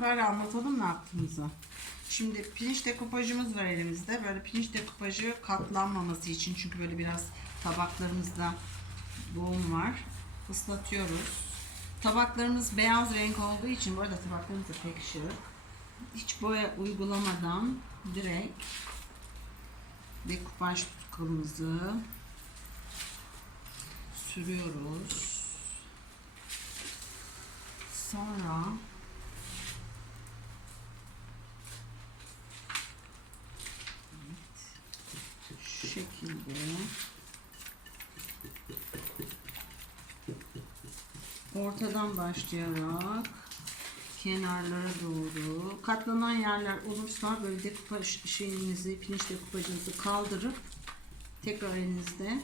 bari anlatalım ne yaptığımızı. Şimdi pirinç dekupajımız var elimizde. Böyle pirinç dekupajı katlanmaması için çünkü böyle biraz tabaklarımızda boğum var. Islatıyoruz. Tabaklarımız beyaz renk olduğu için bu arada tabaklarımız da pek şık. Hiç boya uygulamadan direkt dekupaj tutkalımızı sürüyoruz. Sonra evet, şu şekilde ortadan başlayarak kenarlara doğru katlanan yerler olursa böyle dekupaj şeyinizi, pirinç dekupajınızı kaldırıp tekrar elinizde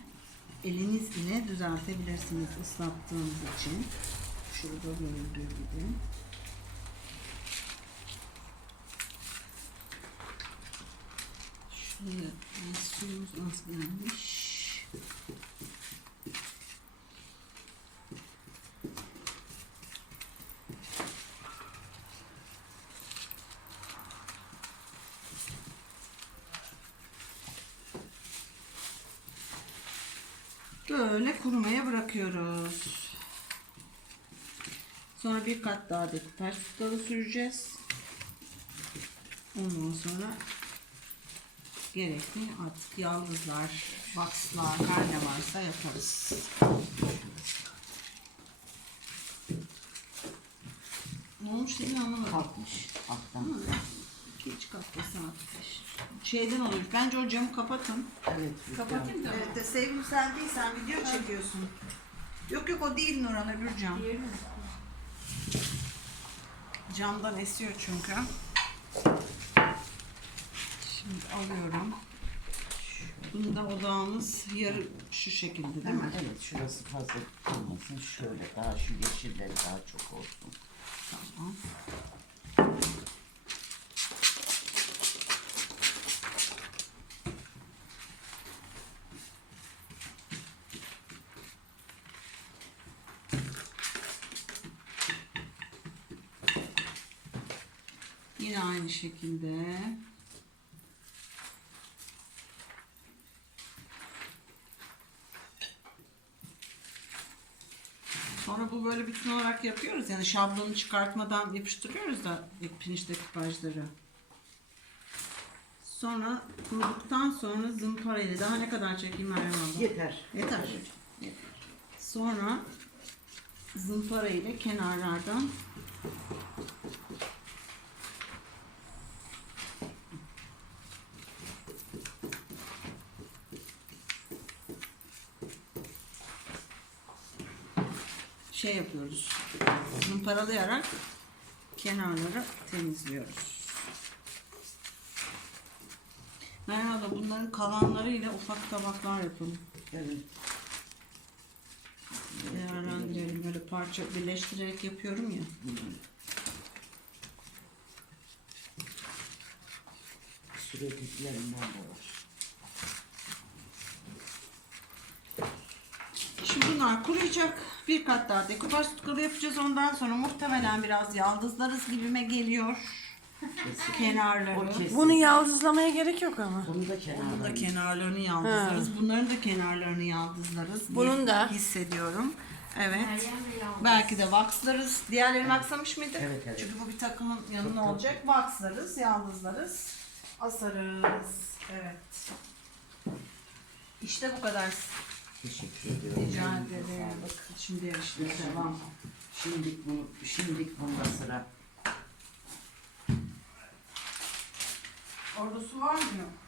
eliniz ile düzeltebilirsiniz ıslattığınız için. Şurada görüldüğü gibi. Şuraya suyumuz az gelmiş. Böyle kurumaya bırakıyoruz. Sonra bir kat daha dekupaj tuttalı süreceğiz. Ondan sonra gerekli artık yaldızlar, vakslar, her ne varsa yaparız. Artık. Şeyden oluyor. Bence o camı kapatın. Evet. Kapatayım da. Evet de sevgilim sen değil sen video çekiyorsun. Yok yok o değil Nurhan öbür cam. Camdan esiyor çünkü. Şimdi alıyorum. Bunda odağımız yarı şu şekilde değil mi? Evet şurası fazla olmasın. Şöyle daha şu yeşiller daha çok olsun. Yine aynı şekilde. Sonra bu böyle bütün olarak yapıyoruz. Yani şablonu çıkartmadan yapıştırıyoruz da pirinç dekupajları. Sonra kuruduktan sonra zımpara ile daha ne kadar çekeyim Meryem abla? Yeter. Yeter. Sonra zımpara ile kenarlardan şey yapıyoruz. Zımparalayarak kenarları temizliyoruz. Meryem abla bunların kalanlarıyla ufak tabaklar yapalım. Evet. Değerlendirelim. Böyle parça birleştirerek yapıyorum ya. Süreklilerinden de var. Şimdi bunlar kuruyacak. Bir kat daha dekupaj tutkalı yapacağız. Ondan sonra muhtemelen biraz yaldızlarız gibime geliyor. Kesin. Kenarları. O kesin. Bunu yaldızlamaya gerek yok ama. Bunu da Bunun da kenarlarını yaldızlarız. Bunların da kenarlarını yaldızlarız. diye Bunun da. Hissediyorum. Evet. Belki de vaxlarız. Diğerlerini vakslamış mıydık? Evet, evet. Çünkü bu bir takımın yanına olacak. Vaxlarız, yaldızlarız. Asarız. Evet. İşte bu kadar. Teşekkür ediyorum. Rica ederim. şimdi yarışma devam. Şimdilik bu, şimdilik bunda sıra. Orada su var mı? Yok.